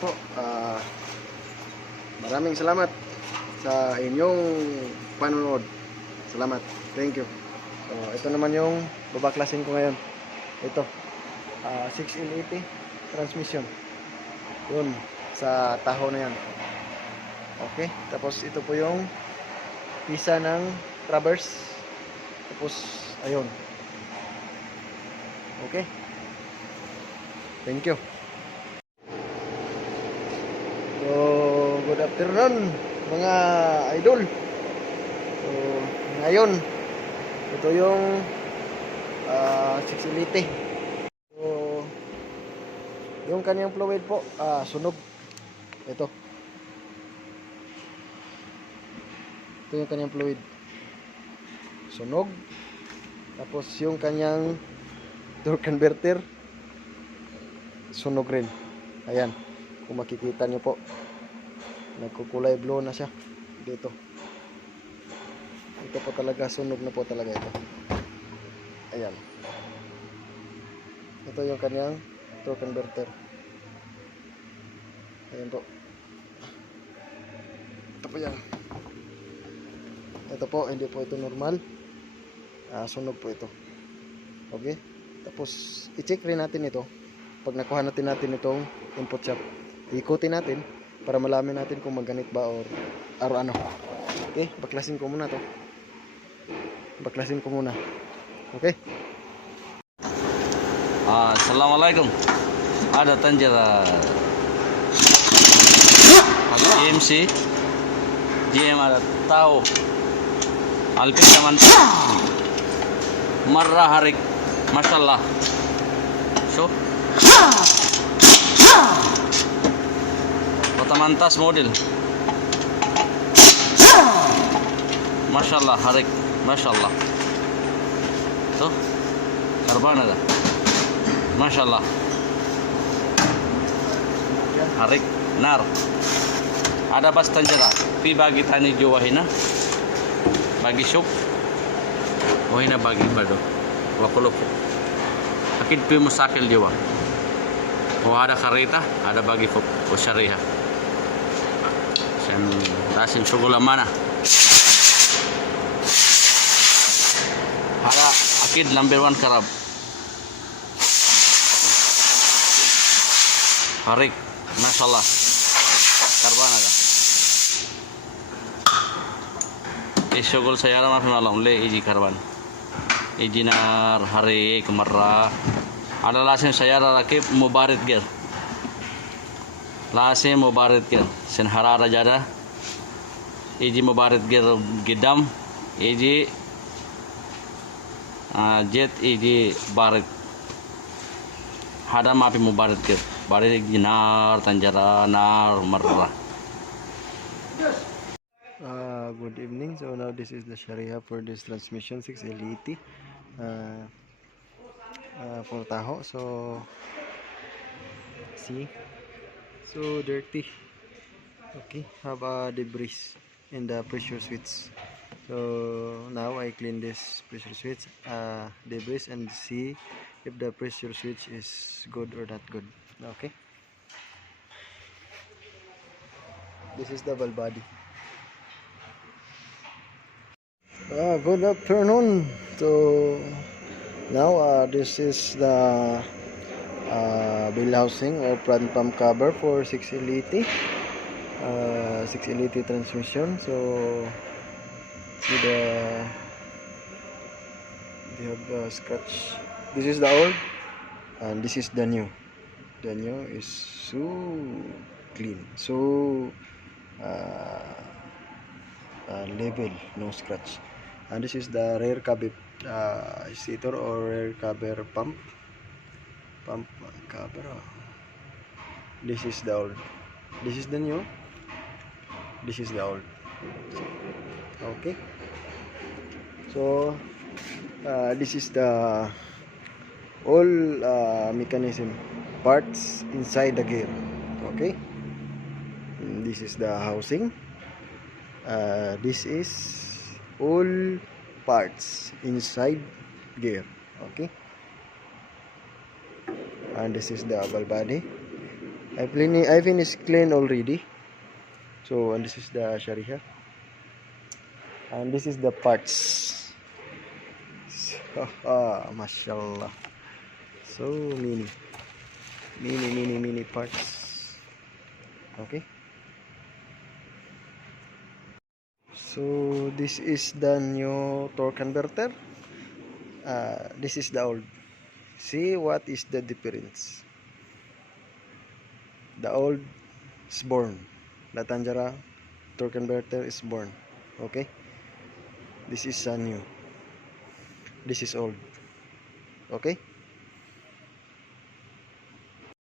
po. Maraming salamat sa inyong panonood. Salamat. Thank you. So, ito naman yung babaklasin ko ngayon. Ito. 6L80 transmission. Yun. Sa taho na yan. Okay. Tapos ito po yung pisa ng traverse. Tapos, ayun. Okay. Thank you. So, good afternoon mga idol. So, ngayon ito yung 6L80. So, yung kanyang fluid po sunog. Ito yung kanyang fluid sunog. Tapos yung kanyang torque converter sunog rin. Ayan, kung makikita nyo po, nagkukulay blue na siya dito. Ito po talaga, sunog na po talaga ito. Ayan, ito yung kanyang torque converter. Ayan po. Ito po yan. Ito po, hindi po ito normal. Sunog po ito. Okay. Tapos i-check rin natin ito. Pag nakuha natin itong input shop, ikutin natin para malaman natin kung maganit ba or ano. Okay, baklasin ko muna to. Baklasin ko muna. Okay. Assalamualaikum. Ada tanjara GMC GM ada tahu Alpin zaman marra harik masyaallah. So Otomantas model masyaallah harik masyaallah. So karban ada masyaallah harik nar ada bas tanjara pi bagi tani jawahina bagi syuk wahina bagi bado wakuluk akid pi musakil jawa. Oh, ada kareta, ada bagi fuk syariah. Sen lasim syugula mana? Hala akid number 1 karab. Harik, masyaallah. Karban aga. Syugul sayara maaf malam le iji karban. Ijinar harik marra. Ada lasim sayara rakib mubarid gir. Lasim mubarid gir. Sen harara jada. Iji mubarid gir gidam. Iji jet iji barid. Hada maafi mubarid gir. Barid nar tanjara nar marra. Good evening. So now this is the Sharia for this transmission 6L80 for taho. So see, so dirty. Okay, have a debris in the pressure switch. So now I clean this pressure switch debris and see if the pressure switch is good or not good. Okay, this is the valve body. Good afternoon. So now this is the bill housing or front pump cover for 6L80 6L80 transmission. So see they have the scratch. This is the old and this is the new. The new is so clean, so level, no scratch. And this is the rear cab seater or rear cover pump cover. This is the old, this is the new, this is the old. Okay, so this is the all mechanism parts inside the gear. Okay, and this is the housing. This is all parts inside gear. Okay, and this is the valve body. I finished clean already. So, and this is the shariha. And this is the parts. So, mashallah. So many parts. Okay. So, this is the new torque converter. This is the old. See what is the difference. The old is born. The Tanjara torque converter is born. Okay. This is new. This is old. Okay.